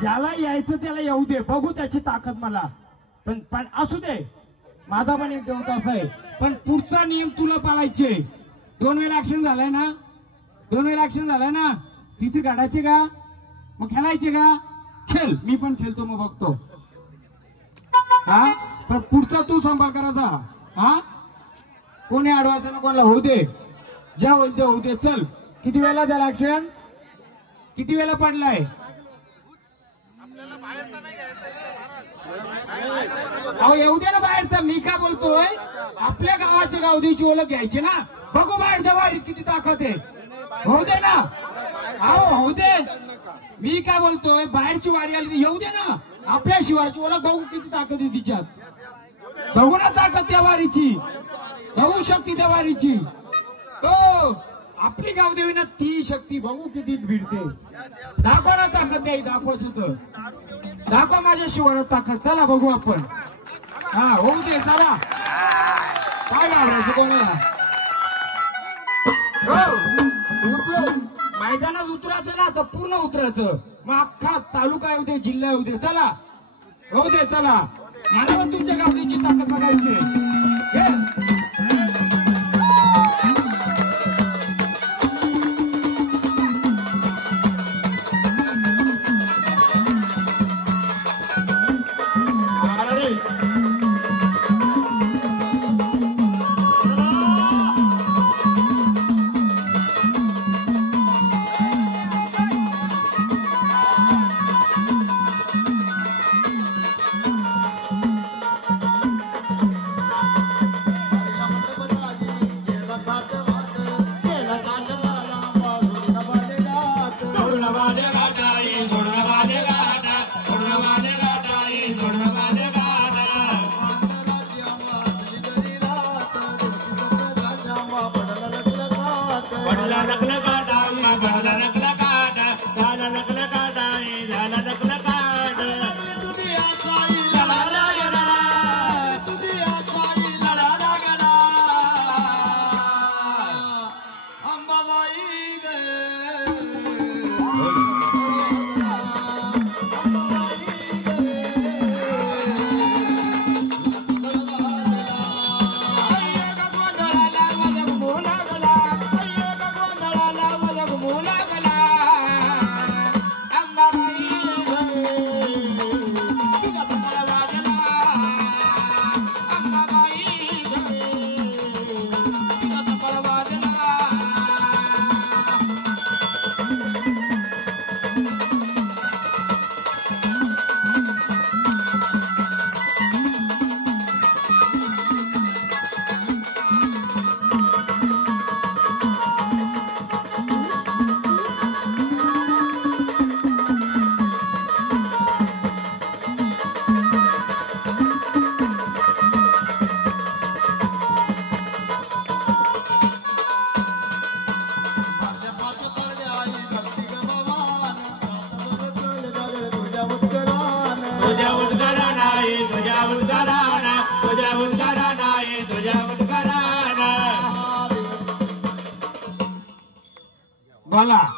ज्याला यायचं त्याला येऊ दे, बघू त्याची ताकद मला. पण असू दे, माझा पण एक देवतास आहे. पण पुढचा नियम तुला पाळायचे. 2 वेळा ऍक्शन झालाय ना, 2 वेळा ऍक्शन झालाय ना, तिसरी काढायची का? मग खेळायचे का? खेळ, मी पण खेळतो, मग बघतो. हा, पण पुढचा तू सांभाळ करायचा. हा, कोणी अडवायचं ना कोणाला, होऊ दे, ज्या होईल ते होऊ दे. चल, किती वेळा त्याला ऍक्शन, किती वेळा पडलाय? अहो येऊ दे ना बाहेरचा. मी काय बोलतोय, आपल्या गावाच्या गावदेवीची ओळख घ्यायची ना. बघू बाहेरच्या वाडीत किती ताकद आहे. होऊ दे ना, अहो होऊ दे. मी काय बोलतोय, बाहेरची वाडी आली तर येऊ दे ना. आपल्या शिवाची ओळख बघू किती ताकद आहे तिच्यात. बघू ना ताकद त्या वारीची, बघू शक्ती त्या वारीची. हो, आपली गावदेवी ना, ती शक्ती बघू किती भिडते. दाखवा ना ताकद द्याई, दाखवायचं तर दाखवा माझ्या शिवारात ताकद. चला बघू आपण. हा, होऊ दे, चला. काय घाबरायचं कोणाला? मैदानात उतरायचं ना, तर पूर्ण उतरायचं. मग अख्खा तालुका येऊ दे, जिल्हा येऊ दे. चला, होऊ दे, चला. मला पण तुमच्या गावची ताकद बघायची. बोला.